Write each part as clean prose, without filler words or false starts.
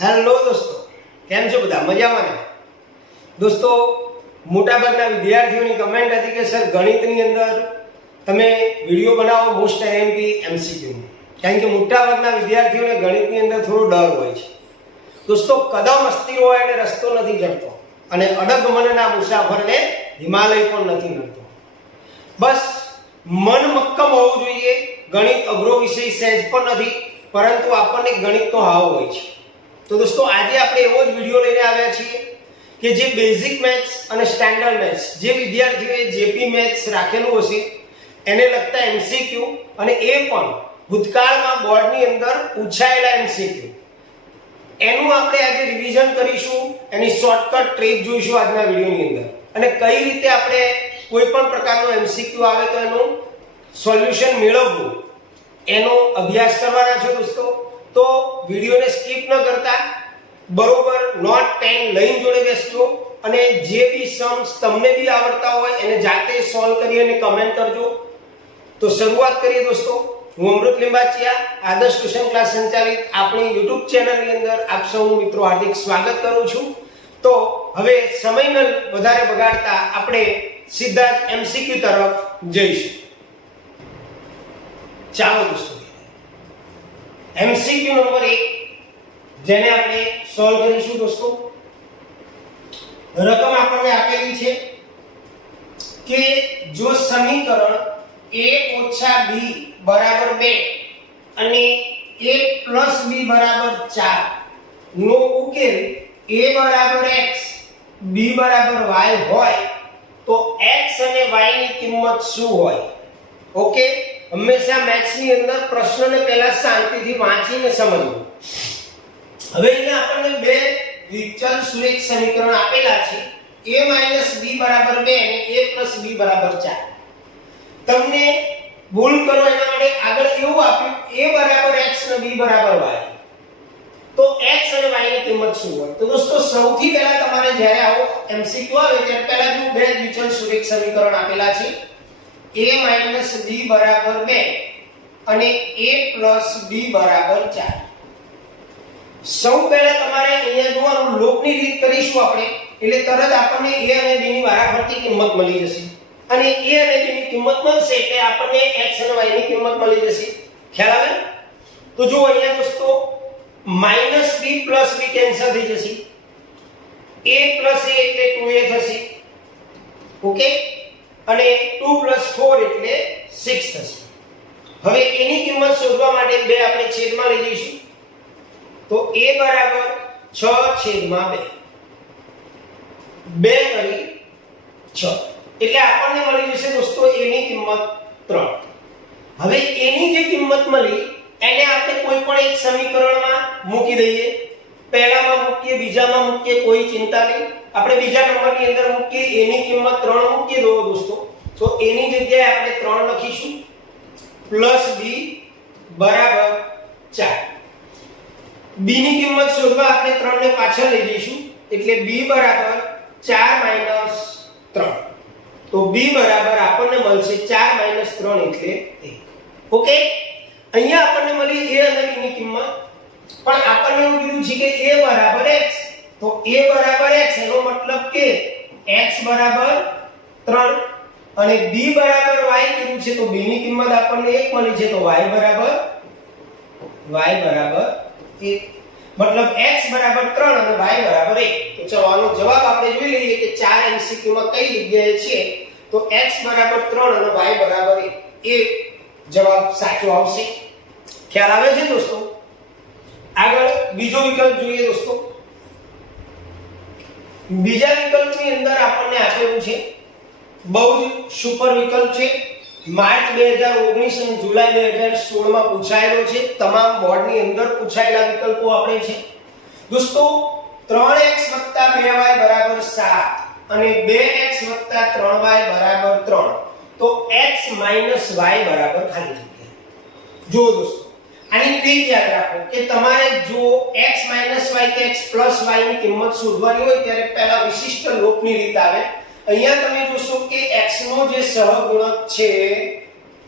Hello દોસ્તો, કેમ છો બધા? મજામાં ને? દોસ્તો, મોટાભાગના વિદ્યાર્થીઓની કમેન્ટ હતી કે સર ગણિતની અંદર તમે વિડીયો બનાવો મોસ્ટ આઈએમપી એમસીક્યુ, કારણ કે મોટાભાગના વિદ્યાર્થીઓને ગણિતની અંદર થોડો ડર હોય છે. દોસ્તો, કદમ અસ્થિર હોય અને રસ્તો નથી ચડતો, અને અડગ મનના મુસાફરને હિમાલય પણ નથી નડતો. બસ મન મક્કમ હોવું જોઈએ. ગણિત અઘરો વિષય સહેજ પણ નથી, પરંતુ આપણને ગણિતનો હાવ હોય છે. તો દોસ્તો, આજે આપણે એવો જ વિડીયો લઈને આવ્યા છીએ કે જે બેઝિક મેથ્સ અને સ્ટાન્ડર્ડ મેથ્સ, જે વિદ્યાર્થીઓએ જેપી મેથ્સ રાખેલું હશે એને લગતા એમસીક્યુ, અને એ પણ ભૂતકાળમાં બોર્ડની અંદર પૂછાયેલા એમસીક્યુ, એનું આપણે આજે રિવિઝન કરીશું. એની શોર્ટકટ ટ્રીક જોઈશું આજના વિડીયોની અંદર, અને કઈ રીતે આપણે કોઈ પણ પ્રકારનો એમસીક્યુ આવે તો એનું સોલ્યુશન મેળવવું એનો અભ્યાસ કરવાના છો દોસ્તો. તો વિડીયોને સ્કીપ ન કરતા બરોબર નોટ પેન લઈને જોડે બેસજો, અને જે બી સમ્સ તમને બી આવડતા હોય એને જાતે સોલ્વ કરી અને કમેન્ટ કરજો. તો શરૂઆત કરીએ દોસ્તો. હું અમૃત લિંબાચિયા, આદર્શ ટ્યુશન ક્લાસ સંચાલિત આપણી YouTube ચેનલની અંદર આપ સૌનું મિત્રો હાર્દિક સ્વાગત કરું છું. તો હવે સમય ન વધારે બગાડતા આપણે સીધા જ એમસીક્યુ તરફ જઈશું. ચાલો દોસ્તો, એમસીક્યુ નંબર 1 જેને આપણે સોલ્વ કરીશું દોસ્તો. રકમ આપણને આપેલી છે કે જો સમીકરણ a - b બરાબર 2 અને a + b બરાબર 4 નો ઉકેલ a બરાબર x b બરાબર y હોય તો x અને y ની કિંમત શું હોય? ઓકે, હંમેશા મેથ્સ ની અંદર પ્રશ્નને પહેલા શાંતિથી વાંચીને સમજવું. હવે અહીંયા આપણને બે વિચલ સુરેખ સમીકરણ આપેલા છે, a - b બરાબર 2 અને a + b બરાબર 4. તમને ભૂલ કરો એના માટે આગળ એવું આપ્યું a બરાબર x અને b બરાબર y, તો x અને y ની કિંમત શું હોય? તો દોસ્તો, સૌથી પહેલા તમારે જ્યારે આવો એમસીક્યુ આવે ત્યારે પહેલા જો બે વિચલ સુરેખ સમીકરણ આપેલા છે, a - b બરાબર 2 અને a + b બરાબર 4. સૌ પહેલા તમારે અહીંયા જોવાનું લોપની રીત કરીશું આપણે, એટલે તરત આપણને a અને b ની વારાફરતી કિંમત મળી જશે, અને a અને b ની કિંમત મળશે એટલે આપણને x અને y ની કિંમત મળી જશે. ખ્યાલ આવે? તો જો અહીંયા દોસ્તો -b + b કેન્સલ થઈ જશે, a + a એટલે 2a થશે. ઓકે, અને 2 + 4 એટલે 6 થશે. હવે એની કિંમત શોધવા માટે બે આપણે છેદમાં લઈ જઈશું. તો a બરાબર 6/2, 2 કરી 6 એટલે આપણને મળી જશે દોસ્તો a ની કિંમત 3. હવે એની જે કિંમત મળી એને આપણે કોઈ પણ એક સમીકરણમાં મૂકી દઈએ. પહેલામાં મૂકીએ, બીજામાં મૂકીએ, કોઈ ચિંતા નહીં. આપણે બીજા નંબરની અંદર મૂકીએ, a ની કિંમત 3 મૂકી દો દોસ્તો. તો a ની જગ્યાએ આપણે 3 લખીશું + b બરાબર 4. b ની કિંમત શોધવા આપણે 3 ને પાછળ લઈ જઈશું, એટલે b બરાબર 4 - 3. તો b બરાબર આપણને મળશે 4 - 3 એટલે 1. ઓકે, અહીંયા આપણને મળી a અને b ની કિંમત, પણ આપણને એવું કીધું છે કે a બરાબર x. તો a બરાબર x એનો મતલબ કે x બરાબર 3 અને b બરાબર y કીધું છે, તો b ની કિંમત આપણને 1 મળી છે, તો y બરાબર 1. મતલબ x બરાબર 3 અને y બરાબર 1. તો ચલો આનો જવાબ આપણે જોઈ લઈએ કે 4 એમસીક્યુ માં કઈ જગ્યાએ છે. તો x બરાબર 3 અને y બરાબર 1 એ જવાબ સાચો આવશે. ખ્યાલ આવે છે દોસ્તો? આગળ બીજો વિકલ્પ જોઈએ દોસ્તો. બીજા વિકલ્પની અંદર આપણને આપેલું છે, બહુ જ સુપર વિકલ્પ છે. માર્ચ 2019 અને જુલાઈ 2016 માં પૂછાયેલો છે. તમામ બોર્ડની અંદર પૂછાયેલા વિકલ્પો આપણે છે દોસ્તો. 3x + 2y બરાબર 7 અને 2x + 3y બરાબર 3. તો x - y બરાબર ખાલી જગ્યા. જો દોસ્તો, આની ટ્રીક યાદ રાખો કે તમારે જો x - y કે x + y ની કિંમત શોધવાની હોય ત્યારે પહેલા વિશિષ્ટ લોપની રીત આવે. અહીંયા તમે જોશો કે x નો જે સહગુણક છે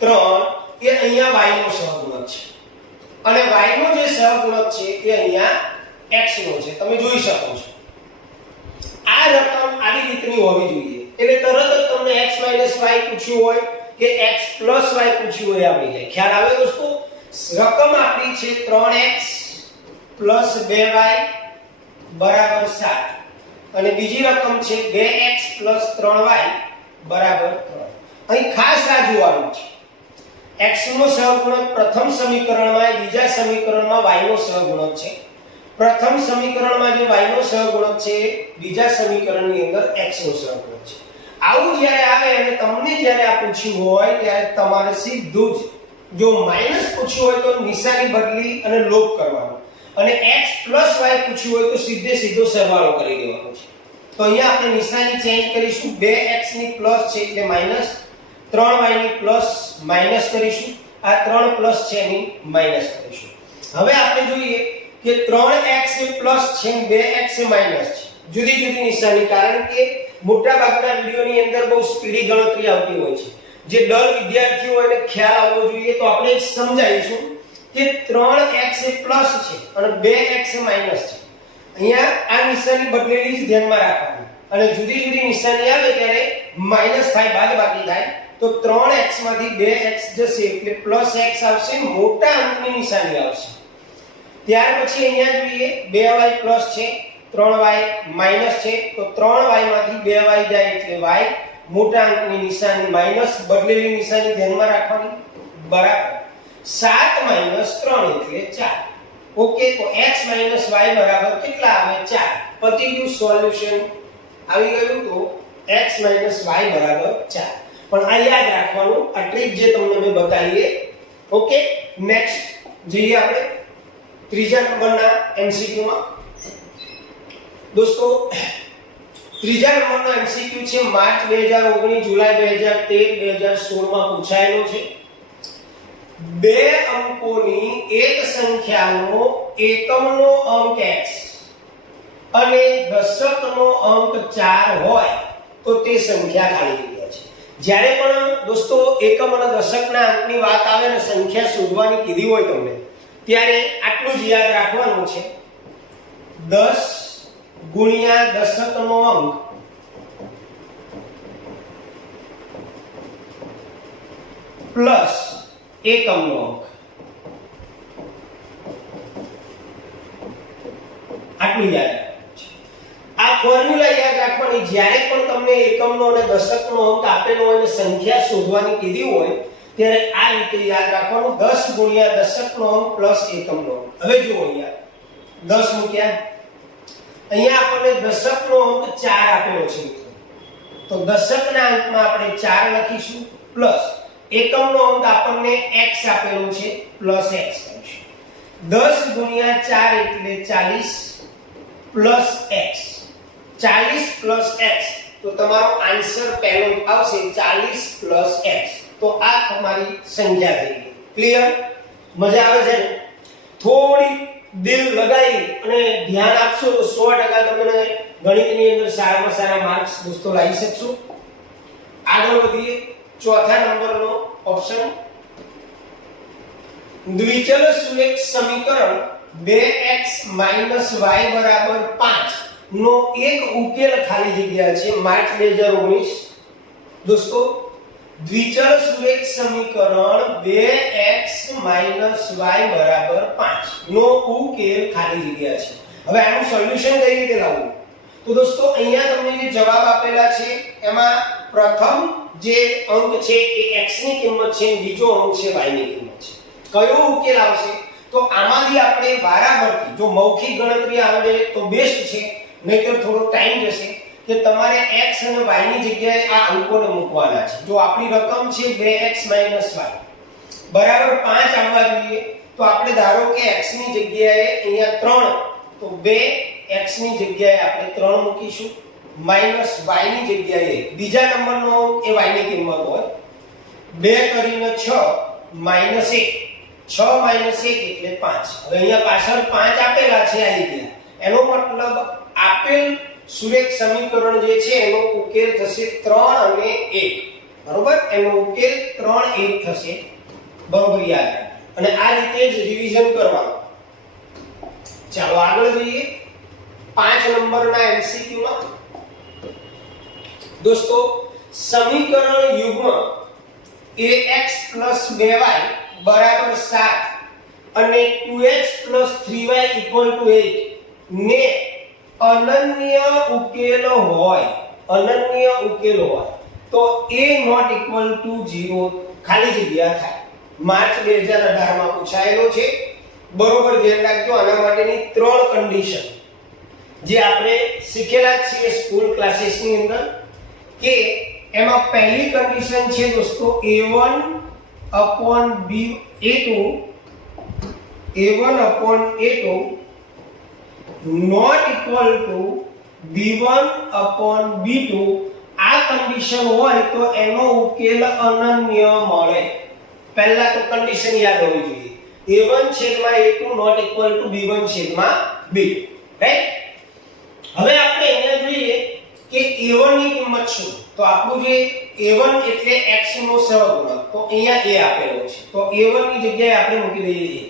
3 એ અહીંયા y નો સહગુણક છે, અને y નો જે સહગુણક છે એ અહીંયા x નો છે, તમે જોઈ શકો છો આ રકમ આવી રીતની હોવી જોઈએ એટલે તરત જ તમને x y પૂછ્યું હોય કે x y પૂછ્યું હોય આપણી જાય ખ્યાલ આવે દોસ્તો રકમ આપણી છે 3x 2y બરાબર 7 અને બીજી રકમ છે 2x 3y બરાબર 3 અહીં ખાસ આ જોવાનું છે x નો સહગુણક પ્રથમ સમીકરણમાં બીજા સમીકરણમાં y નો સહગુણક છે પ્રથમ સમીકરણમાં જે y નો સહગુણક છે બીજા સમીકરણની અંદર x નો સહગુણક છે આવું જ્યારે આવે અને તમને જ્યારે આ પૂછ્યું હોય ત્યારે તમારે સીધું જ જો માઈનસ પૂછ્યું હોય તો નિશાની બદલી અને લોપ કરવાનો અને x y પૂછ્યું હોય તો સીધો સરવાળો કરી દેવાનો છે તો અહીંયા આપણે નિશાની ચેન્જ કરીશું 2x ની પ્લસ છે એટલે માઈનસ 3y ની પ્લસ માઈનસ કરીશું આ 3 પ્લસ છે એની માઈનસ કરીશું હવે આપણે જોઈએ કે 3x એ પ્લસ છે 2x એ માઈનસ છે જુદી જુદી નિશાની કારણ કે મોટા ભાગના વિડિયોની અંદર બહુ સ્પીડી ગણતરી આવતી હોય છે જે ડર વિદ્યાર્થીઓ એને ખ્યાલ આવવો જોઈએ તો આપણે સમજાવીશું કે 3x એ પ્લસ છે અને 2x એ માઈનસ છે અહીંયા આ નિશાની બદલેલી જ ધ્યાનમાં રાખવાની અને જુદી જુદી નિશાની આવે ત્યારે માઈનસ થાય બાદબાકી થાય તો 3x માંથી 2x જશે એટલે પ્લસ x આવશે મોટા અંકની નિશાની આવશે ત્યાર પછી અહીંયા જોઈએ 2y પ્લસ છે 3y માઈનસ છે તો 3y માંથી 2y જાય એટલે y મોટા અંકની નિશાની માઈનસ બદલેલી નિશાની ધ્યાનમાં રાખવાની બરાબર 7 માઈનસ 3 એટલે 4 ઓકે તો x માઈનસ y બરાબર કેટલા આવે 4 પતી ગયું સોલ્યુશન આવી ગયું તો x માઈનસ y બરાબર 4 પણ આ યાદ રાખવાનું આ ટ્રીક જે તમને મેં બતાવી ઓકે નેક્સ્ટ જોઈએ આપણે ત્રીજા નંબરના MCQ માં દોસ્તો ત્રીજા નંબરનો MCQ છે માર્ચ 2019 જુલાઈ 2013 2016 માં પૂછાયેલો છે બે અંકોની એક સંખ્યાનો એકમનો અંક x અને દશકનો અંક 4 હોય તો તે સંખ્યા ખાલી જગ્યા છે જ્યારે પણ દોસ્તો એકમ અને દશકના અંકની વાત આવે ને સંખ્યા શોધવાની કીધી હોય તમને ત્યારે આટલું જ યાદ રાખવાનું છે 10 ગુણ્યા દશકનો અંક પ્લસ એકમનો અંક આટલું યાદ આ ફોર્મ્યુલા યાદ રાખવાની જ્યારે પણ તમને એકમનો અને દશકનો અંક આપેલો હોય અને સંખ્યા શોધવાની કીધી હોય ત્યારે આ રીતે યાદ રાખવાનું 10 ગુણ્યા દશકનો અંક પ્લસ એકમનો અંક હવે જુઓ અહીંયા 10 મૂક્યા અહીંયા આપણને દશકનો અંક 4 આપેલો છે તો દશકના અંકમાં આપણે 4 લખીશું પ્લસ એકમનો અંક આપણને x આપેલો છે પ્લસ x કરીશું 10 ગુણ્યા 4 એટલે 40 પ્લસ x 40 પ્લસ x તો તમારો આન્સર પહેલો આવશે 40 પ્લસ x તો આ તમારી સંખ્યા થઈ ગઈ ક્લિયર મજા આવે છે થોડી દિલ લગાવી અને ધ્યાન આપશો તો 100% તમને ગણિતની અંદર સારામાં સારા માર્ક્સ દોસ્તો લાવી શકશો આગળ વધીએ ચોથા નંબરનો ઓપ્શન દ્વિચલ સુરેખ સમીકરણ 2x y બરાબર 5 નો એક ઉકેલ ખાલી જગ્યા છે માર્ચ 2019 દોસ્તો દ્વિચલ સુરેખ સમીકરણ 2x y બરાબર 5 નો ઉકેલ ખાલી જગ્યા છે હવે આનું સોલ્યુશન કઈ રીતે લાવવું તો દોસ્તો અહીંયા તમને જે જવાબ આપેલા છે એમાં પ્રથમ જે અંક છે એ x ની કિંમત છે બીજો અંક છે y ની કિંમત છે કયો ઉકેલ આવશે તો આમાંથી આપણે વારાફરતી જો મૌખિક ગણતરી આવડે તો બેસ્ટ છે નહીતર થોડો ટાઈમ જશે કે તમારે x અને y ની જગ્યાએ આ અંકોને મૂકવાના છે જો આપણી રકમ છે 2x y બરાબર 5 આવવા જોઈએ તો આપણે ધારો કે x ની જગ્યાએ અહીંયા 3 તો 2x ની જગ્યાએ આપણે 3 મૂકીશું માઈનસ y ની જગ્યાએ બીજા નંબરનો એ y ની કિંમત હોય 2 કરીને 6 માઈનસ 1 6 માઈનસ 1 એટલે 5 હવે અહીંયા પાછળ 5 આપેલા છે આ રીતે એનો મતલબ આપેલ સુરેખ સમીકરણ જે છે એનો ઉકેલ થશે 3 અને 1 બરોબર એનો ઉકેલ 3 1 થશે બરોબર યાદ અને આ રીતે જ રિવિઝન કરવાનું ચાલો આગળ જોઈએ 5 નંબરના MCQ માં દોસ્તો સમીકરણ યુગ્મ ax + 2y = 7 અને 2x + 3y = 8 ને અનન્ય ઉકેલ હોય તો a ≠ 0 ખાલી જગ્યા થાય. માર્ચ 2018 માં પૂછાયેલો છે. બરોબર ધ્યાન રાખજો. આના માટેની 3 કન્ડિશન જે આપણે શીખેલા છીએ સ્કૂલ ક્લાસીસની અંદર કે એમાં પહેલી કન્ડિશન છે દોસ્તો a1/a2 not equal to b1/b2. આ કન્ડિશન હોય તો એનો ઉકેલ અનન્ય મળે. પહેલા તો કન્ડિશન યાદ હોવી જોઈએ a1/a2 not equal to b1/b2, right? હવે આપણે અહીંયા જોઈએ કે a1 ની કિંમત શું? તો આપણું જે a1 એટલે x નો સહગુણક, તો અહીંયા a આપેલો છે તો a1 ની જગ્યાએ આપણે મૂકી દઈએ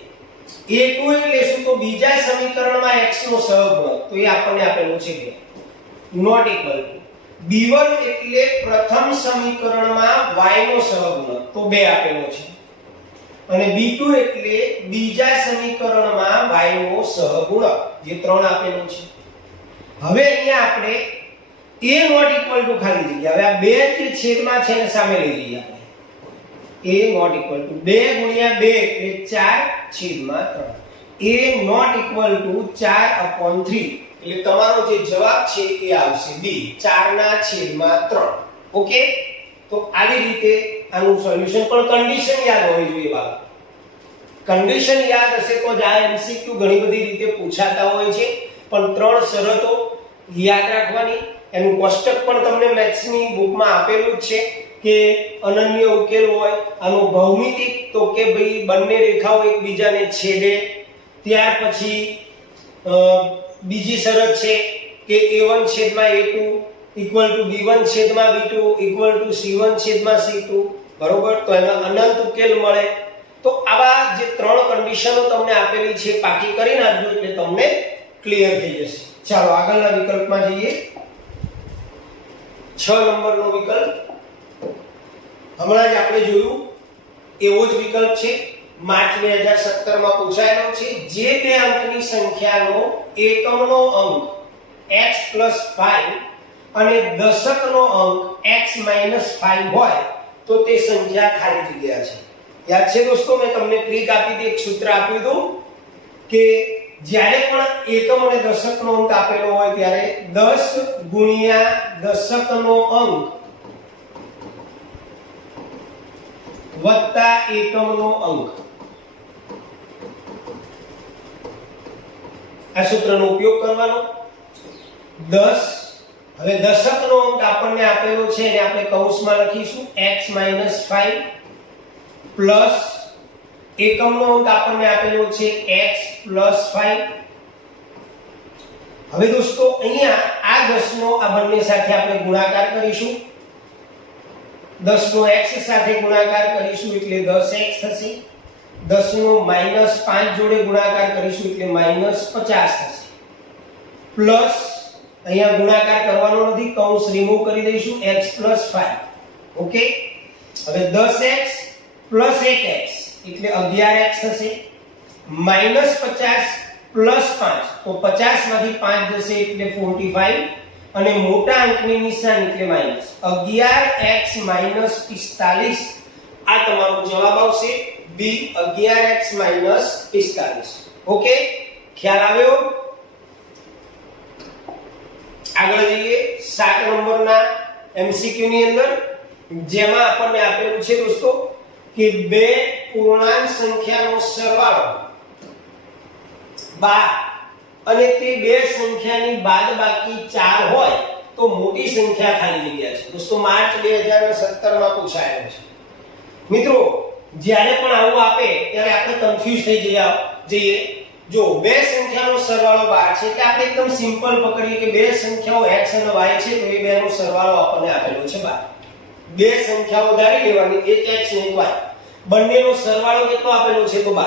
a2 એટલે શું? તો બીજા સમીકરણમાં x નો સહગુણક, તો એ આપણને આપેલું છે કે not equal to b1 એટલે પ્રથમ સમીકરણમાં y નો સહગુણક, તો 2 આપેલો છે અને b2 એટલે બીજા સમીકરણમાં y નો સહગુણક, જે 3 આપેલો છે. હવે અહીંયા આપણે a not equal to ખાલી જગ્યા, હવે આ 2 જે છેદમાં છે ને સામે લઈ જઈએ આપણે a not equal to 2 × 2 એટલે 4/3 a not equal to 4/3 એટલે તમારો જે જવાબ છે એ આવશે b 4/3. ઓકે, તો આવી રીતે આનું સોલ્યુશન. પણ કન્ડિશન યાદ હોવી જોઈએ બાળકો. કન્ડિશન યાદ હશે તો જ આ MCQ ઘણી બધી રીતે પૂછાતા હોય છે. પણ 3 શરતો યાદ રાખવાની. એનું કોષ્ટક પણ તમને મેથ્સની બુકમાં આપેલું જ છે કે અનન્ય ઉકેલ હોય. આનો ભૌમિતિક તો કે ભાઈ બંને રેખાઓ એકબીજાને છેદે. ત્યાર પછી બીજી શરત છે કે a1/a2 = b1/b2 = c1/c2, બરોબર? તો એનો અનંત ઉકેલ મળે. તો આવા જે 3 કન્ડિશનો તમને આપેલી છે પાકી કરી નાખજો એટલે તમને ક્લિયર થઈ જશે. ચાલો આગળના વિકલ્પમાં જઈએ. 6 નંબરનો વિકલ્પ હમણાં જ આપણે જોયું એવો જ વિકલ્પ છે. માર્ચ 2017 માં પૂછાયેલો છે. જે બે અંકની સંખ્યાનો એકમનો અંક x + 5 અને દશકનો અંક x - 5 હોય તો તે સંખ્યા ખાલી જગ્યા છે. યાદ છે દોસ્તો? મેં તમને ટ્રીક આપી હતી, એક સૂત્ર આપ્યું હતું કે જ્યારે પણ એકમ અને દશકનો અંક આપેલો હોય ત્યારે 10 × દશકનો અંક વત્તા એકમનો અંક, આ સૂત્રનો ઉપયોગ કરવાનો. 10 હવે દશકનો અંક આપણને આપેલો છે અને આપણે કૌંસમાં લખીશું x - 5 પ્લસ એકમનો અંક આપણને આપેલો છે x + 5. હવે દોસ્તો અહીંયા આ 10 નો આ બંને સાથે આપણે ગુણાકાર કરીશું. 10 નો x સાથે ગુણાકાર કરીશું એટલે 10x થશે. 10 નો -5 જોડે ગુણાકાર કરીશું એટલે -50 થશે. પ્લસ અહીંયા ગુણાકાર કરવાનો નથી, કૌંસ રિમૂવ કરી દઈશું x + 5. ઓકે, હવે 10x + 8x એટલે 11x થશે. -50 + 5 તો 50 માંથી 5 જશે એટલે 45 અને મોટા અંકની નિશાની એટલે માઈનસ. 11x - 45 આ તમારો જવાબ આવશે b 11x - 45. ઓકે, ખ્યાલ આવ્યો? આગળ જઈએ 7 નંબરના MCQ ની અંદર, જેમાં આપણને આપેલું છે દોસ્તો કે બે પૂર્ણાંક સંખ્યાનો સરવાળો 12 અને તે બે સંખ્યાની બાદબાકી 4 હોય તો મોટી સંખ્યા ખાલી જગ્યા છે. દોસ્તો માર્ચ 2017 માં પૂછાયેલો છે. મિત્રો જ્યારે પણ આવું આપે ત્યારે આપણે કન્ફ્યુઝ થઈ જઈએ. જો બે સંખ્યાનો સરવાળો 12 છે એટલે આપણે એકદમ સિમ્પલ પકડીએ કે બે સંખ્યાઓ x અને y છે તો એ બેનો સરવાળો આપણને આપેલો છે 12. બે સંખ્યાઓ ધારી લેવાની, એક x ને એક y, બંનેનો સરવાળો કેટલો આપેલો છે તો 12.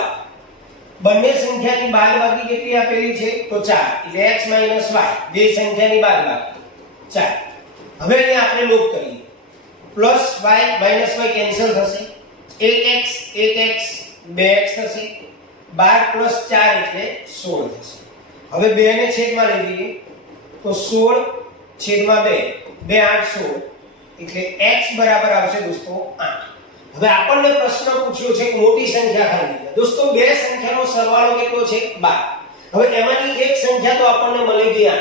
બંને સંખ્યાની બાદબાકી કેટલી આપેલી છે તો 4 એટલે x y બે સંખ્યાની બાદબાકી 4. હવે અહીંયા આપણે લોપ કરીએ પ્લસ y કેન્સલ થશે 1x 2x થશે 12 + 4 એટલે 16 થશે. હવે 2 ને છેદમાં લઈ લઈએ તો 16/2 2 8 16 એટલે x બરાબર આવશે દોસ્તો 8. હવે આપણને પ્રશ્ન પૂછ્યો છે કે મોટી સંખ્યા ખાલી દોસ્તો બે સંખ્યાનો સરવાળો કેટલો છે 12. હવે એમાંની એક સંખ્યા તો આપણને મળી ગઈ 8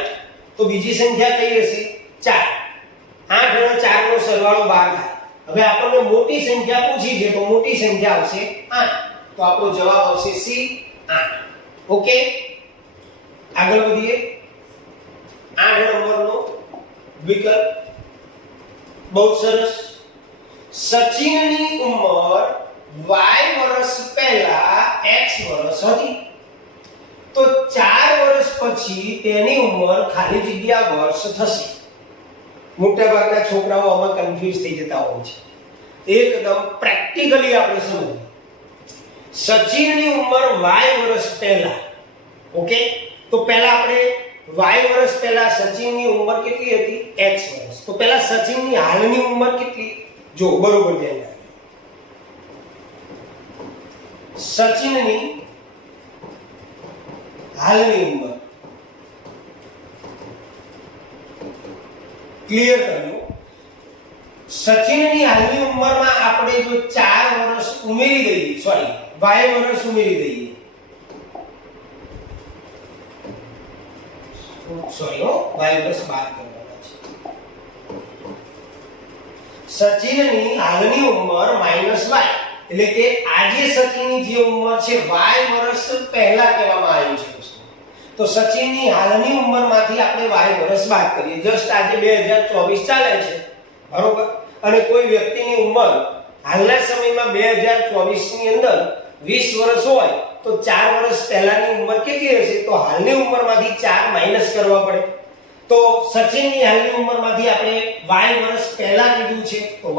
તો બીજી સંખ્યા કઈ હશે 4. 8 અને 4 નો સરવાળો 12 થાય. હવે આપણને મોટી સંખ્યા પૂછી છે તો મોટી સંખ્યા આવશે 8 તો આપણો જવાબ આવશે C 8. ઓકે આગળ વધીએ 8 નંબરનો વિકલ્પ બહુ સરસ. સચિનની ઉંમર y વર્ષ પહેલા x વર્ષ હતી તો 4 વર્ષ પછી તેની ઉંમર ખાલી જગ્યા વર્ષ થશે. મોટાભાગના છોકરાઓ આમાં કન્ફ્યુઝ થઈ જતા હોય છે. એકદમ પ્રેક્ટિકલી આપણે સમજીએ. સચિનની ઉંમર y વર્ષ પહેલા ઓકે તો પહેલા આપણે y વર્ષ પહેલા સચિનની ઉંમર કેટલી હતી x વર્ષ. તો પહેલા સચિનની હાલની ઉંમર કેટલી જો બરોબર ધ્યાન રાખો. સચિનની હાલની ઉંમર ક્લિયર કર્યું. સચિનની હાલની ઉંમરમાં આપણે જો 4 વર્ષ ઉમેરી દઈએ સોરી y વર્ષ ઉમેરી દઈએ સોરી y વર્ષ બાદ કરવાના છે. સચિનની હાલની ઉંમર -y એટલે કે આજે સચિનની જે ઉંમર છે y વર્ષ પહેલા કહેવામાં આવ્યું છે દોસ્તો. તો સચિનની હાલની ઉંમરમાંથી આપણે y વર્ષ બાદ કરીએ. જસ્ટ આજે 2024 ચાલે છે બરોબર અને કોઈ વ્યક્તિની ઉંમર હાલના સમયમાં 2024 ની અંદર 20 વર્ષ હોય તો 4 વર્ષ પહેલાની ઉંમર કેટલી હશે તો હાલની ઉંમરમાંથી 4 માઈનસ કરવા પડે. તો સચિનની હાલની ઉંમરમાંથી આપણે y વર્ષ પહેલા કીધું છે તો y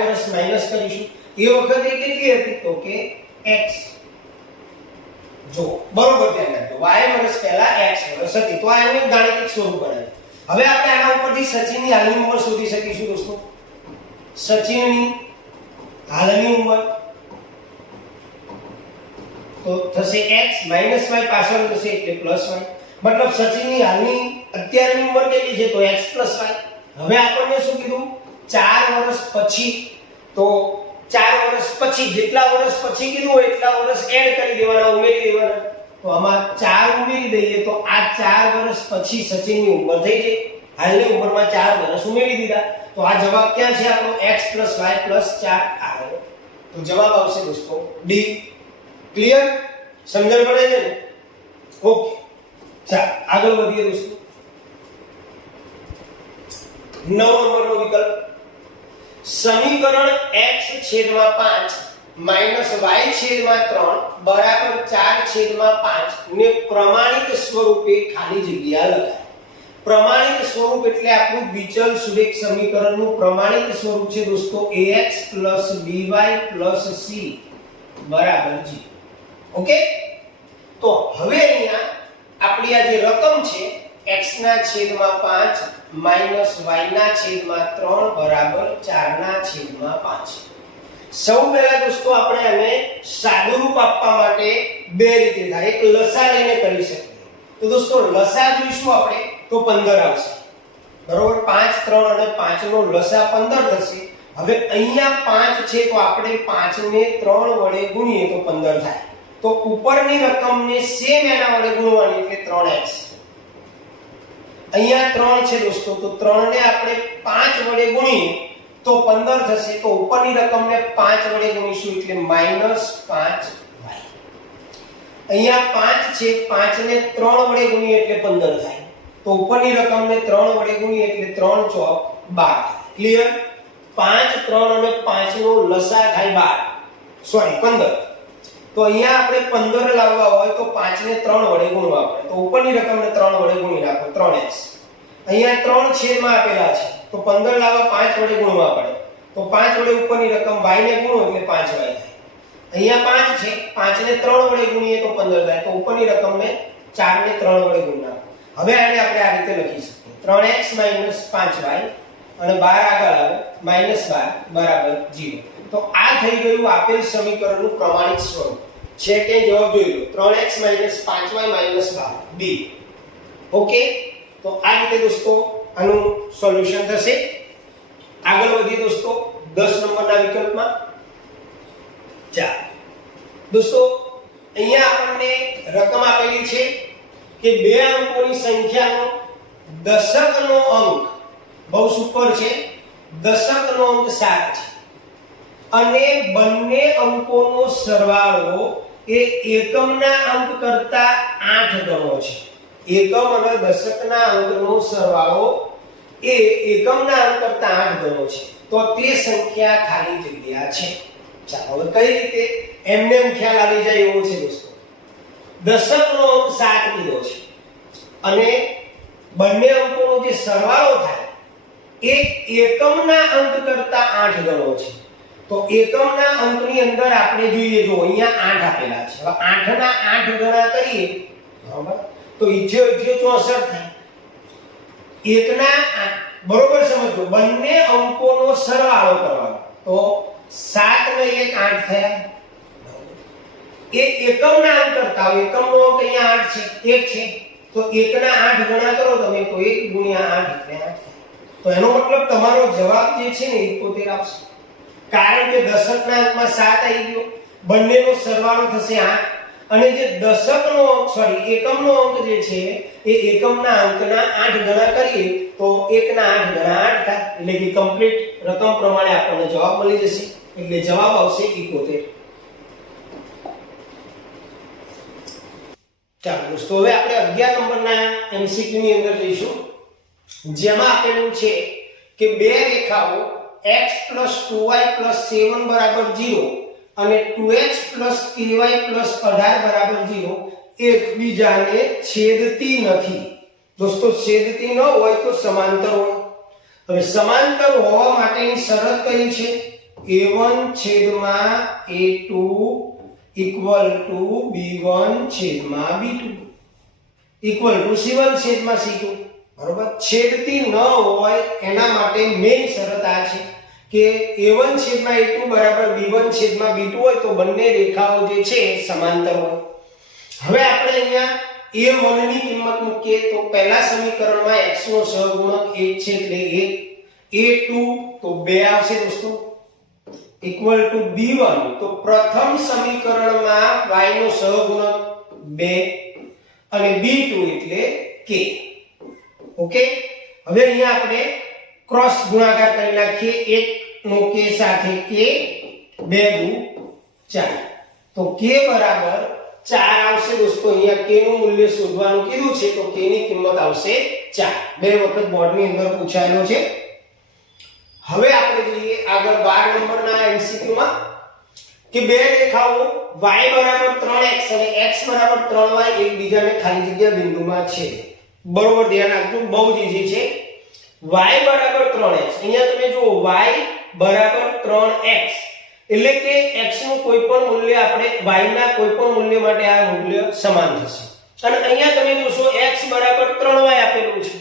વર્ષ માઈનસ કરીશું. એ વખતે કેટલી હતી તો કે x જો બરોબર ધ્યાન રાખજો y વર્ષ પહેલા x વર્ષ હતી તો આ એનું એક ગાણિતિક સ્વરૂપ બનાવ્યું. હવે આપણે આના ઉપરથી સચિનની હાલની ઉંમર શોધી શકીશું દોસ્તો. સચિનની હાલની ઉંમર તો થશે x - y પાછળ થશે એટલે +y મતલબ સચિનની હાલની અત્યારની ઉંમર કેટલી છે તો x + y. હવે આપણને શું કીધું 4 વર્ષ પછી તો 4 વર્ષ પછી જેટલા વર્ષ પછી કીધું હોય એટલા વર્ષ એડ કરી દેવાના ઉમેરી દેવાના. તો આમાં 4 ઉમેરી દઈએ તો આ 4 વર્ષ પછી સચિનની ઉંમર થઈ ગઈ. હાલની ઉંમરમાં 4 વર્ષ ઉમેરી દીધા તો આ જવાબ ક્યાં છે આપણો x + y + 4 આવે. તો જવાબ આવશે દોસ્તો D. ક્લિયર સમજણ પડે છે ને ઓકે ચાલ આગળ વધીએ દોસ્તો. 9 નંબરનો વિકલ્પ સમીકરણ x/5 - y/3 બરાબર 4/5 ને પ્રમાણિત સ્વરૂપે ખાલી જગ્યા લખાય. પ્રમાણિત સ્વરૂપ એટલે આપણું વિચલ સુરેખ સમીકરણનું પ્રમાણિત સ્વરૂપ છે દોસ્તો ax + by + c બરાબર g. ઓકે તો હવે અહીંયા આપણી આ જે રકમ છે x/5 - y/3 બરાબર 4/5. સૌ પહેલા દોસ્તો આપણે આને સાદુરૂપ આપવા માટે બે રીતે થાય. એક લસા લઈને કરી શકીએ. તો દોસ્તો લસા જોઈશું આપણે તો 15 આવશે બરોબર. 5 3 અને 5 નો લસા 15 થશે. હવે અહીંયા 5 છે તો આપણે 5 ને 3 વડે ગુણીએ તો 15 થાય. તો ઉપરની રકમને સેમ એના વડે ગુણવાની એટલે 3x. અહીંયા 3 છે દોસ્તો તો 3 ને આપણે 5 વડે ગુણીએ તો 15 થશે. તો ઉપરની રકમને 5 વડે ગુણીશું એટલે -5y. અહીંયા 5 છે 5 ને 3 વડે ગુણીએ એટલે 15 થાય. તો ઉપરની રકમને 3 વડે ગુણીએ એટલે 3 ચોક 12. ક્લિયર. 5 3 અને 5 નો લસા થાય 12 સોરી 15. તો અહીંયા આપણે 15 લાવવા હોય તો 5 ને 3 વડે ગુણવા પડે. તો ઉપરની રકમને 3 વડે ગુણી નાખો 3x. અહીંયા 3 છેદમાં આપેલા છે તો 15 લાવવા 5 વડે ગુણવા પડે. તો 5 વડે ઉપરની રકમ y ને ગુણો એટલે 5y થાય. અહીંયા 5 છે, 5 ને 3 વડે ગુણીએ તો 15 થાય, તો ઉપરની રકમને 4 ને 3 વડે ગુણના. હવે આને આપણે આ રીતે લખી શકીએ 3x - 5y અને 12 આગળ આવે -12 બરાબર 0. તો આ થઈ ગયું આપેલ સમીકરણનું પ્રમાણિત સ્વરૂપ. છે કે જવાબ જોઈ લો 3x - 5y - 12 b. ઓકે, તો આ રીતે દોસ્તો આનું સોલ્યુશન થશે. આગળ વધીએ દોસ્તો 10 નંબરના વિકલ્પમાં. ચાલો દોસ્તો, અહીંયા આપણને રકમ આપેલી છે કે બે અંકોની સંખ્યાનો દશકનો અંક બહુ સુપર છે, દશકનો અંક 7 છે અને બંને અંકોનો સરવાળો એ એકમના અંક કરતા 8 ગણો છે. એકમ અને દશકના અંકનો સરવાળો એ એકમના અંક કરતા 8 ગણો છે. તો તે સંખ્યા ખાલી જગ્યા છે. ચાલો હવે કઈ રીતે એમને ખ્યાલ આવી જાય એવો છે દોસ્તો. દશકનો અંક 7 લીધો છે અને બંને અંકોનો જે સરવાળો થાય એ એકમના અંક કરતા 8 ગણો છે. તો એકમના અંકની અંદર આપણે જોઈએ, જો અહીંયા 8 આપેલા છે. હવે 8 ના 8 ગણા કરીએ બરાબર, તો 64 થાય. એકના 8 બરોબર સમજો, બંને અંકોનો સરવાળો કરવાનો. તો 7 ને 1 8 થયા. એ એકમના અંક કરતા, એકમનો અંક અહીંયા 8 છે, 1 છે, તો 1 ના 8 ગણા કરો તમે તો 1 ગુણ્યા 8 એટલે 8 થાય. તો એનો મતલબ તમારો જવાબ જે છે ને 71 આવશે. કારણ કે દશકના અંકમાં 7 આવી ગયો, બંનેનો સરવાળો થશે 8 અને જે દશકનો એકમનો અંક જે છે એ એકમના અંકના 8 ગણા કરીએ તો 1 ના 8 ગણા 8 થાય. એટલે કે કમ્પ્લીટ રકમ પ્રમાણે આપણને જવાબ મળી જશે. એટલે જવાબ આવશે 71. ચાલો દોસ્તો, હવે આપણે 11 નંબરના MCQ ની અંદર જઈશું, જેમાં આપેલું છે કે બે રેખાઓ x + 2y + 7 બરાબર 0 અને 2x + ky + 18 0 એકબીજાને છેદતી નથી. દોસ્તો, છેદતી ન હોય તો સમાંતર હોય. હવે સમાંતર હોવા માટેની શરત કઈ છે? a1/a2 = b1/b2 = c1/c2. બરોબર, છેદતી ન હોય એના માટે મેઈન શરત આ છે કે a1/a2 = b1/b2 હોય તો બંને રેખાઓ જે છે સમાંતર હોય. હવે આપણે અહીંયા a1 ની કિંમત મૂકીએ તો પહેલા સમીકરણમાં x નો સહગુણક 1 છે એટલે 1, a2 તો 2 આવશે દોસ્તો = b1 તો પ્રથમ સમીકરણમાં y નો સહગુણક 2 અને b2 એટલે k. ઓકે, હવે અહીંયા આપણે ક્રોસ ગુણાકાર કરી નાખીએ. 1 નો k સાથે k, 2 દુ 4 તો k બરાબર 4 આવશે દોસ્તો. અહીંયા k નું મૂલ્ય શોધવાનું કીધું છે તો k ની કિંમત આવશે 4. બે વખત બોર્ડની અંદર પૂછાયેલો છે. હવે આપણે જોઈએ આગળ 12 નંબરના MCQ માં કે બે રેખાઓ y = 3x અને x = 3y એકબીજાને ખાલી જગ્યા બિંદુમાં છે. બરોબર, ધ્યાન રાખજો, બહુ જ ઈઝી છે. y = 3x, અહીંયા તમે જુઓ y = 3x એટલે કે x નું કોઈ પણ મૂલ્ય આપણે y ના કોઈ પણ મૂલ્ય માટે આ મૂલ્ય સમાન થશે. અને અહીંયા તમે જોશો x = 3y આપેલું છે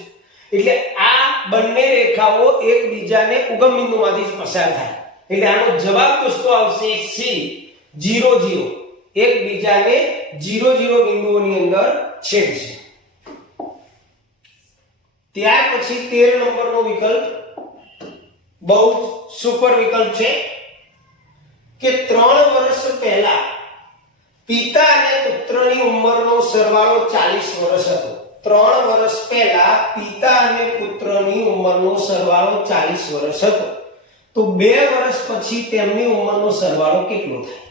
એટલે આ બંને રેખાઓ એકબીજાને ઉગમ બિંદુમાંથી જ પસાર થાય. એટલે આનો જવાબ દોસ્તો આવશે C 0 0. એકબીજાને 0 0 બિંદુઓની અંદર છેદશે. ત્યાર પછી 13 નંબરનો વિકલ્પ બહુ સુપર વિકલ્પ છે કે 3 વર્ષ પહેલા પિતા અને પુત્રની ઉંમરનો સરવાળો 40 વર્ષ હતો. 3 વર્ષ પહેલા પિતા અને પુત્રની ઉંમરનો સરવાળો 40 વર્ષ હતો તો 2 વર્ષ પછી તેમની ઉંમરનો સરવાળો કેટલો થાય?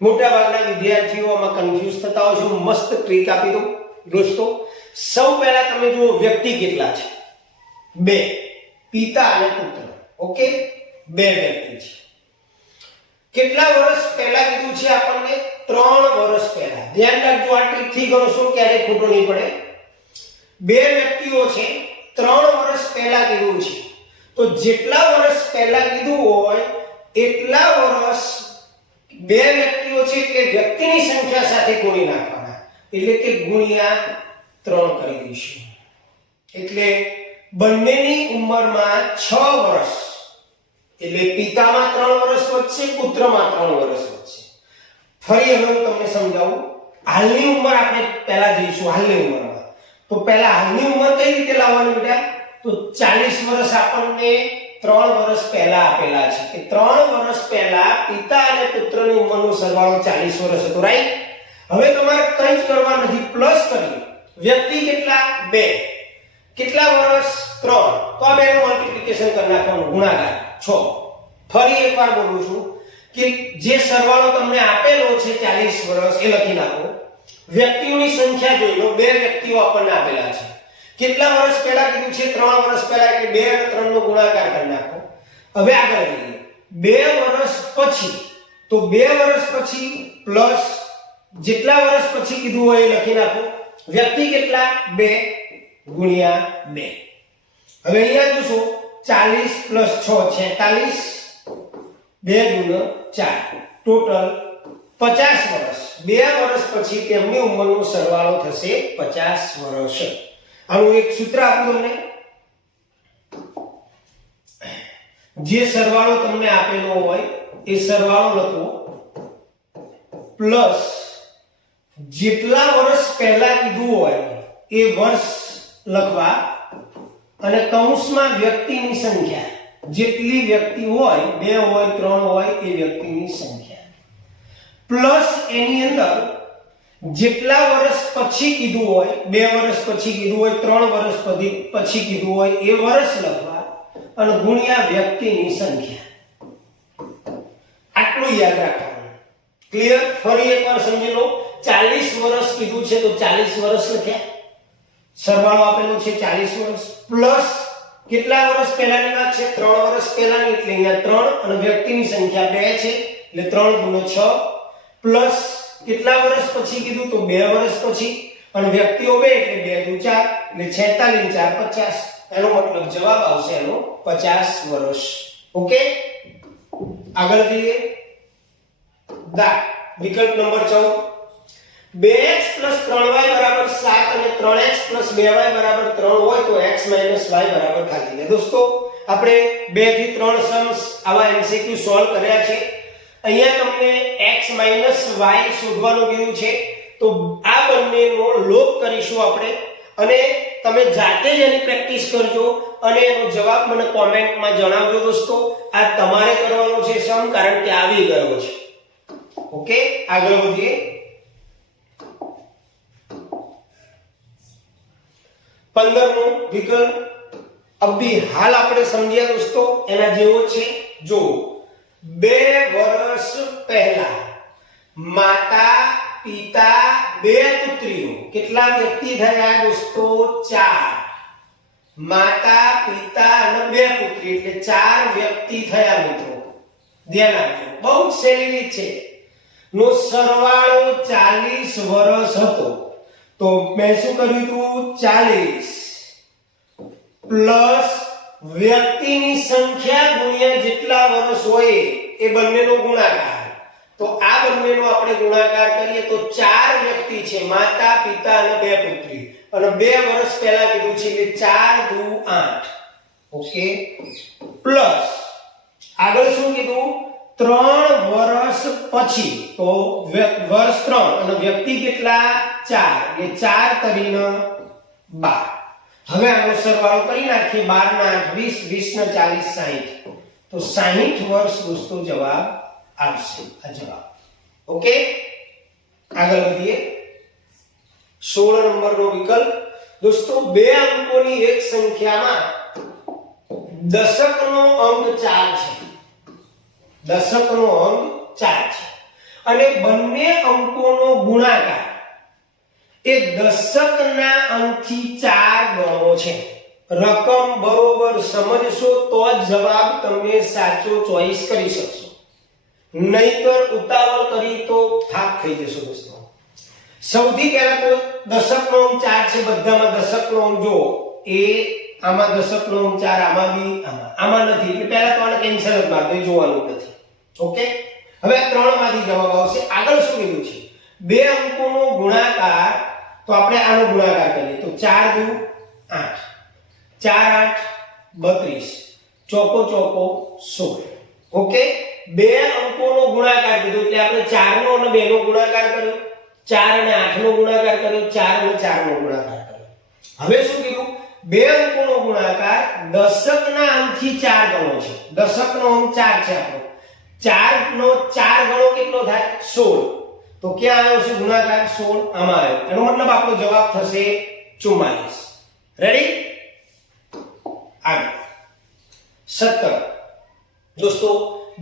મોટા ભાગના વિદ્યાર્થીઓ આમાં કન્ફ્યુઝ થતા હોય છે. મસ્ત ટ્રીક આપી દઉં દોસ્તો. સૌ પહેલા તમે જુઓ વ્યક્તિ કેટલા છે? 2, પિતા અને પુત્ર. ઓકે, 2 વ્યક્તિ છે. કેટલા વર્ષ પહેલા કીધું છે આપણને? 3 વર્ષ પહેલા. ધ્યાન રાખજો, આ ટ્રીક થી ગણશો ક્યારે ખોટો નહીં પડે. 2 વ્યક્તિઓ છે, 3 વર્ષ પહેલા કીધું છે તો જેટલા વર્ષ પહેલા કીધું હોય એટલા વર્ષ બે વ્યક્તિઓ છે એટલે વ્યક્તિની સંખ્યા સાથે ગુણી નાખવાના, એટલે કે ગુણ્યા 3 કરી દઈશું. એટલે બંનેની ઉંમરમાં 6 વર્ષ, એટલે પિતામાં 3 વર્ષ વધશે, પુત્રમાં 3 વર્ષ વધશે. ફરી હવે હું તમને સમજાવું. હાલની ઉંમર આપણે પહેલા જઈશું. હાલની ઉંમરમાં તો પહેલા હાલની ઉંમર કઈ રીતે લાવવાની બેટા? તો 40 વર્ષ આપણને 3 વર્ષ પહેલા આપેલા છે કે 3 વર્ષ પહેલા પિતા અને પુત્રની ઉંમરનો સરવાળો 40 વર્ષ હતો, રાઈટ? હવે તમારે કંઈ જ કરવા નથી, પ્લસ કરી. વ્યક્તિ કેટલા? 2. કેટલા વર્ષ? 3. તો આ બેનું મલ્ટીપ્લિકેશન કરી નાખવાનું, ગુણાકાર 6. ફરી એકવાર બોલું છું કે જે સરવાળો તમને આપેલો છે 40 વર્ષ એ લખી નાખો. વ્યક્તિઓની સંખ્યા જોઈ લો. 2 વ્યક્તિઓ આપણને આપેલા છે. કેટલા વર્ષ પહેલા કીધું છે? 3 વર્ષ પહેલા, એટલે 2 અને 3 નો ગુણાકાર કરી નાખો. હવે આગળ જઈએ. 2 વર્ષ પછી, તો 2 વર્ષ પછી પ્લસ જેટલા વર્ષ પછી કીધું હોય એ લખી નાખો. વ્યક્તિ કેટલા? 2 ગુણ્યા 2. હવે અહીંયા જોશો 40 પ્લસ 6 46, 2 ગુણ્યા 4, ટોટલ 50 વર્ષ. 2 વર્ષ પછી તેમની ઉંમરનો સરવાળો થશે 50 વર્ષ. આનું એક સૂત્ર આપું તમને. જે સરવાળો તમને આપેલો હોય એ સરવાળો લખો પ્લસ જેટલા વર્ષ પહેલા કીધું હોય એ વર્ષ લખવા અને કૌંસમાં વ્યક્તિની સંખ્યા. જેટલી વ્યક્તિ હોય, 2 હોય 3 હોય એ વ્યક્તિની સંખ્યા, પ્લસ એની અંદર જેટલા વર્ષ પછી કીધું હોય, 2 વર્ષ પછી કીધું હોય, 3 વર્ષ પછી કીધું હોય એ વર્ષ લખવા અને ગુણ્યા વ્યક્તિની સંખ્યા. આટલું યાદ રાખવાનું. ક્લિયર? ફરી એકવાર સમજી લો. 40 વર્ષ કીધું છે તો 40 વર્ષ લખ્યા. સરવાળો આપેલો છે 40 વર્ષ, પ્લસ કેટલા વર્ષ પહેલાની વાત છે? 3 વર્ષ પહેલાની, એટલે અહીંયા 3 અને વ્યક્તિની સંખ્યા 2 છે એટલે 3 ગુણ્યા 6, પ્લસ કેટલા વર્ષ પછી કીધું? તો 2 વર્ષ પછી અને વ્યક્તિઓ 2 એટલે 2 દુ 4 એટલે 46 4 50. એનો મતલબ જવાબ આવશે એનો 50 વર્ષ. ઓકે, આગળ જઈએ. વિકલ્પ નંબર 14. 2x 3y 7 અને 3x 2y 3 હોય તો x y ખાલી લે. દોસ્તો આપણે 2 થી 3 સમ્સ આવા MCQ સોલ્વ કર્યા છે. અહીંયા તમને x y શોધવાનું કીધું છે તો આ બંનેનો લોપ કરીશું આપણે અને તમે જાતે જ એની પ્રેક્ટિસ કરજો અને એનો જવાબ મને કોમેન્ટમાં જણાવજો. દોસ્તો આ તમારે કરવાનો છે સમ, કારણ કે આવી ગયો છે. ઓકે, આગળ વધીએ. 15મો વિકલ્પ અભી હાલ આપણે સમજ્યા દોસ્તો, એના જેવો છે. જો 2 વર્ષ પહેલા માતા પિતા 2 પુત્રીઓ, કેટલા વ્યક્તિ થયા દોસ્તો? 4. માતા પિતા અને 2 પુત્રી એટલે 4 વ્યક્તિ થયા મિત્રો. ધ્યાન આપજો, બહુ જ સહેલી રીત છે. નો સરવાળો 40 વર્ષ હતો તો મેં શું કર્યું હતું? 40 પ્લસ વ્યક્તિની સંખ્યા ગુણ્યા જેટલા વર્ષ હોય એ બંનેનો ગુણાકાર. તો આ બંનેનો આપણે ગુણાકાર કરીએ તો 4 વ્યક્તિ છે, માતા પિતા અને 2 પુત્રી, અને 2 વર્ષ પહેલા કીધું છે એટલે 4 દુ 8. ઓકે, પ્લસ આગળ શું કીધું? 3 વર્ષ પછી, તો વર્ષ 3 અને વ્યક્તિ કેટલા? 4 એટલે 4 તરીને 12. હવે આનો સરવાળો કરી નાખીએ. 12 ના 8 20, 20 ના 40 60, તો 60 વર્ષ દોસ્તો જવાબ આવશે આ જવાબ. ઓકે, આગળ વધીએ. 16 નંબરનો વિકલ્પ દોસ્તો 2 અંકોની એક સંખ્યામાં દશકનો અંક 4 છે. દશકનો અંક 4 છે અને બંને અંકોનો ગુણાકાર એ દશકના અંકથી 4 ગણો છે. રકમ બરોબર સમજશો તો જ જવાબ તમે સાચો ચોઈસ કરી શકશો, નહીતર ઉતાવળ કરી તો થાક થઈ જશો દોસ્તો. સૌથી પહેલા તો દશકનો અંક 4 છે, બધામાં દશકનો અંક જો એ આમાં દશકનો અંક 4, આમાં બી આમાં નથી, એટલે પહેલા તો આને કેન્સલ જ માર દે, જોવાનું નથી. ઓકે, હવે આ 3 માંથી જવાબ આવશે. આગળ શું કીધું છે? બે અંકોનો ગુણાકાર, તો આપણે આનો ગુણાકાર કરીએ તો 4 દુ 8, 4 8 32, ચોકો ચોકો 16. ઓકે, બે અંકોનો ગુણાકાર કીધું એટલે આપણે 4 નો અને 2 નો ગુણાકાર કર્યો, 4 અને 8 નો ગુણાકાર કર્યો, 4 અને 4 નો ગુણાકાર કર્યો. હવે શું કીધું? બે અંકોનો ગુણાકાર દશકના અંકથી 4 ગણો છે. દશકનો અંક 4 છે આપણો. 4 નો 4 ગણો કેટલો થાય? 16. તો ક્યાં આવ્યો છે ગુણાકાર? 16 આમાં આવ્યો. એનો મતલબ આપણો જવાબ થશે 44. રેડી? આગળ 17. દોસ્તો,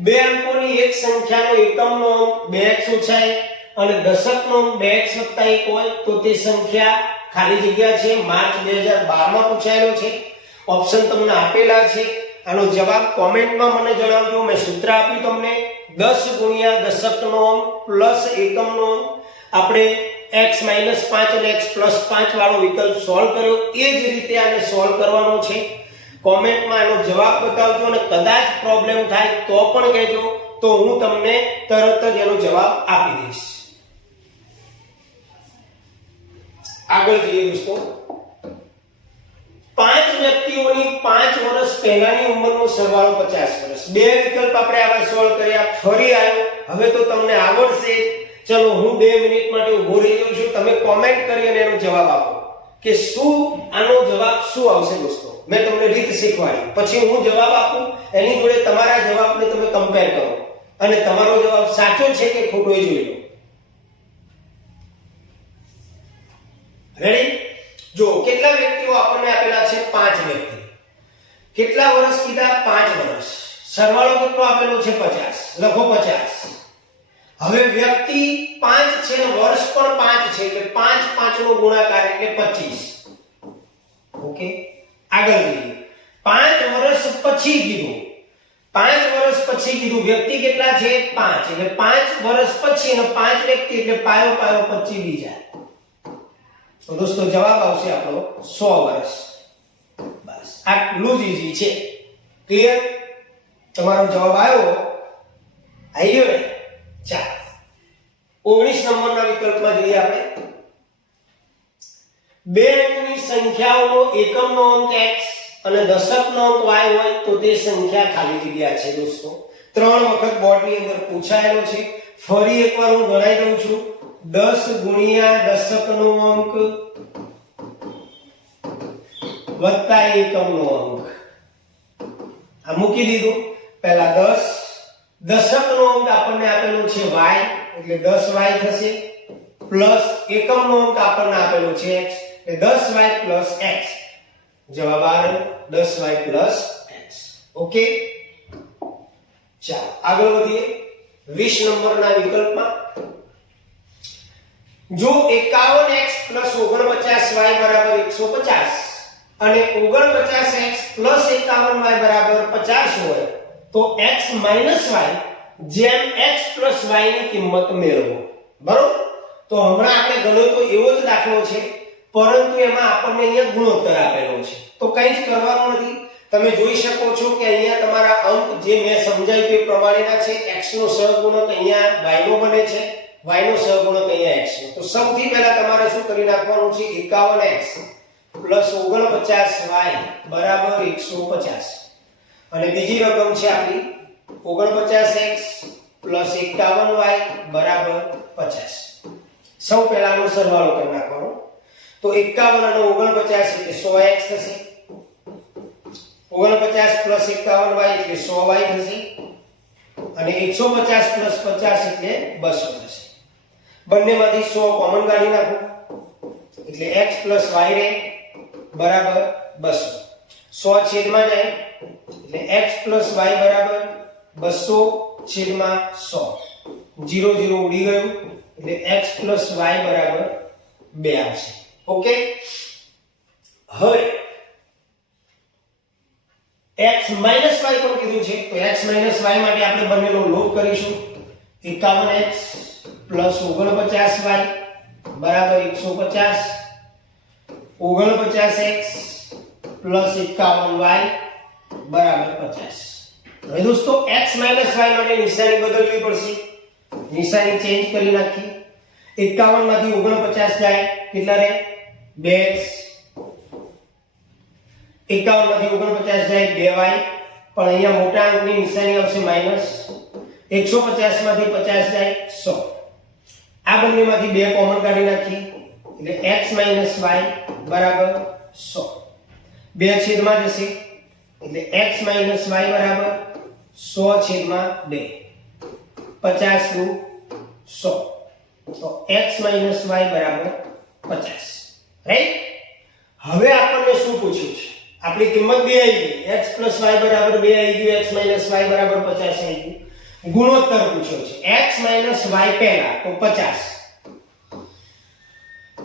બે અંકોની એક સંખ્યાનો એકમનો અંક 2x ઓછા 1 અને દશકનો અંક 2x વત્તા 1 હોય તો તે સંખ્યા ખાલી જગ્યા છે. માર્ચ 2012 માં પૂછાયેલો છે. ઓપ્શન તમને આપેલા છે. આનો જવાબ કોમેન્ટમાં મને જણાવજો. મેં સૂત્ર આપ્યું તમને 10 ગુણ્યા દશકનો અંક પ્લસ એકમનો અંક. આપણે x - 5 અને x + 5 વાળો વિકલ્પ સોલ્વ કર્યો. એ જ રીતે આને સોલ્વ કરવાનો છે. કોમેન્ટમાં એનો જવાબ બતાવજો અને કદાચ પ્રોબ્લેમ થાય તો પણ કહેજો, તો હું તમને તરત જ એનો જવાબ આપી દઈશ. આગળ જઈએ દોસ્તો. 5 વ્યક્તિઓની 5 વર્ષ પહેલાની ઉંમરનો સરવાળો 50 વર્ષ. બે વિકલ્પ આપણે આવા સોલ્વ કર્યા. ફરી આવ્યો. હવે તો તમને આવડશે. ચલો હું 2 મિનિટ માટે ઊભો રહી જાઉં છું. તમે કોમેન્ટ કરી અને એનો જવાબ આપો કે શું આનો જવાબ શું આવશે દોસ્તો. મેં તમને રીત શીખવાડી, પછી હું જવાબ આપું, એની જોડે તમારા જવાબને તમે કમ્પેર કરો અને તમારો જવાબ સાચો છે કે ખોટો એ જોઈ લો. રેડી? જો કેટલા વ્યક્તિઓ આપણને આપેલા છે? 5 વ્યક્તિ. કેટલા વર્ષ કીધા? 5 વર્ષ. સરવાળો કેટલો આપેલો છે? 50. લખો 50. હવે વ્યક્તિ 5 છે અને વર્ષ પણ 5 છે એટલે 5 5 નો ગુણાકાર એટલે 25. ઓકે, આગળ જઈએ. 5 વર્ષ પછી કીધું. 5 વર્ષ પછી કીધું. વ્યક્તિ કેટલા છે? 5. એટલે 5 વર્ષ પછી અને 5 વ્યક્તિ એટલે પાયો પાયો 25 બીજા. તો દોસ્તો જવાબ આવશે આપણો 100 વર્ષ. બસ આટલું જ ઈઝી છે. ક્લિયર? તમારો જવાબ આવ્યો? આવી ગયો ને? ચાલો 19 નંબરના વિકલ્પમાં જઈએ આપણે. બે અંકની સંખ્યાઓનો એકમનો અંક x અને દશકનો અંક y હોય તો તે સંખ્યા ખાલી જગ્યા છે દોસ્તો. 3 વખત બોર્ડની અંદર પૂછાયેલો છે. ફરી એકવાર હું ગણાઈ દઉં છું. 10 ગુણ્યા દશકનો અંક વત્તા એકમનો અંક. આ મૂકી દીધું. પહેલા 10 દશકનો અંક આપણને આપેલો છે y એટલે 10y થશે, પ્લસ એકમનો અંક આપણને આપેલો છે x એટલે 10y plus x. જવાબ આવે 10y plus x. ઓકે, ચાલો આગળ વધીએ 20 નંબરના વિકલ્પમાં. જો 51x plus 49y બરાબર 150 અને 49x plus 51y બરાબર 50 હોય તો x minus y જેમ x plus y ની કિંમત મેળવો. બરોબર? તો હમણાં આપણે ગણ્યો તો એવો જ દાખલો છે, પરંતુ એમાં આપણને અહીંયા ગુણોત્તર આપેલો છે. તો કંઈ જ કરવાનું નથી. તમે જોઈ શકો છો કે અહીંયા તમારા અંક જે મેં સમજાવ્યું તે પ્રમાણેના છે. x નો સહગુણક અહીંયા y નો બને છે, y નો સહગુણક અહીંયા x નો. તો સૌથી પહેલા તમારે શું કરી નાખવાનું છે? 51x plus 49y બરાબર 150. અને બીજી રકમ છે આપણી 49x plus 51y બરાબર 50. સૌ પહેલાનો સરવાળો કરી નાખવાનો. તો 51 અને 49 એટલે 100x થશે. 49 plus 51y એટલે 100y થશે. અને 150 plus 50 એટલે 200 થશે. બંનેમાંથી 100 કોમન કાઢી નાખો એટલે x plus y રે બરાબર 200. 100 છેદમાં જાય એટલે x plus y બરાબર 200 છેદમાં 100. 0 0 ઉડી ગયું એટલે x plus y બરાબર 2 આવશે. ઓકે, હવે x minus y પણ કીધું છે તો x minus y માટે આપણે બંનેનો લોપ કરીશું. 51x plus 49y બરાબર 150. 49x plus 51y બરાબર 50. હવે દોસ્તો x minus y માટે નિશાની બદલવી પડશે. નિશાની ચેન્જ કરી નાખીએ 51 માંથી 49 જાય કેટલા રહે 2x 51 માંથી 49 જાય 2y પણ અહીંયા મોટા અંકની નિશાની આવશે માઈનસ 150 માંથી 50 જાય 100 આ બંનેમાંથી 2 કોમન કાઢી નાખીએ એટલે x y બરાબર 100 2 છેદમાં જશે એટલે x y બરાબર 100 છેદમાં 2 50 નું 100 તો x y બરાબર 50 રાઈટ હવે આપણને શું પૂછ્યું છે આપણી કિંમત 2 આવી ગઈ x y બરાબર 2 આવી ગયું x y બરાબર 50 આવી ગયું ગુણોત્તર પૂછ્યો છે x y પહેલા તો 50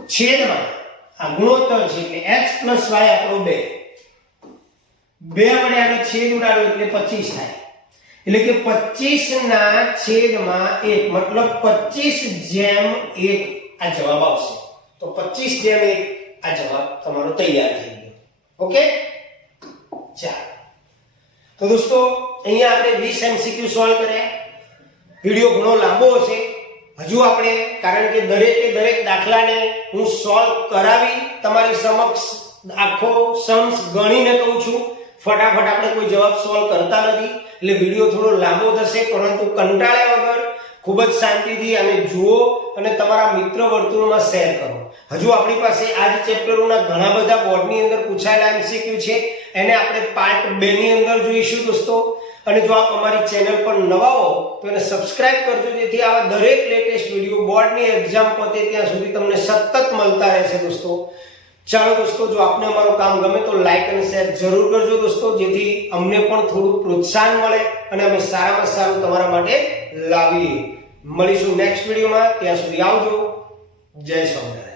છેદમાં આ ગુણોત્તર છે એટલે x y આપણો 2 વડે આનો છેદ ઉડાડો એટલે 25 થાય એટલે કે 25 ના છેદમાં 1 મતલબ 25/1 આ જવાબ આવશે તો 25/1 આ જવાબ તમારો તૈયાર થઈ ગયો ઓકે ચાલો તો દોસ્તો અહીંયા આપણે 20 MCQ સોલ્વ કર્યા વિડિયો ઘણો લાંબો હશે હજુ આપણે કારણ કે દરેક દાખલાને હું સોલ્વ કરાવી તમારી સમક્ષ આખો સમ્સ ગણીને કહું છું ફટાફટ આપણે કોઈ જવાબ સોલ્વ કરતા નથી એટલે વિડિયો થોડો લાંબો થશે પરંતુ કંટાળ્યા વગર ખૂબ જ શાંતિથી અને જુઓ અને તમારા મિત્ર વર્તુળમાં શેર કરો હજુ આપણી પાસે આ જ ચેપ્ટરોના ઘણા બધા બોર્ડની અંદર પૂછાયેલા MCQ છે એને આપણે પાર્ટ 2 ની અંદર જોઈશું દોસ્તો અને જો આપ અમારી ચેનલ પર નવા હો તો એને સબસ્ક્રાઇબ કરજો જેથી આવા દરેક લેટેસ્ટ વિડિયો બોર્ડની એક્ઝામ પતે ત્યાં સુધી તમને સતત મળતા રહેશે દોસ્તો ચાલો દોસ્તો જો આપને અમારું કામ ગમે તો લાઈક અને શેર જરૂર કરજો દોસ્તો જેથી અમને પણ થોડું પ્રોત્સાહન મળે અને અમે સારામાં સારું તમારા માટે લાવીએ મળીશું નેક્સ્ટ વિડિયોમાં ત્યાં સુધી આવજો જય સ્વામિનારાયણ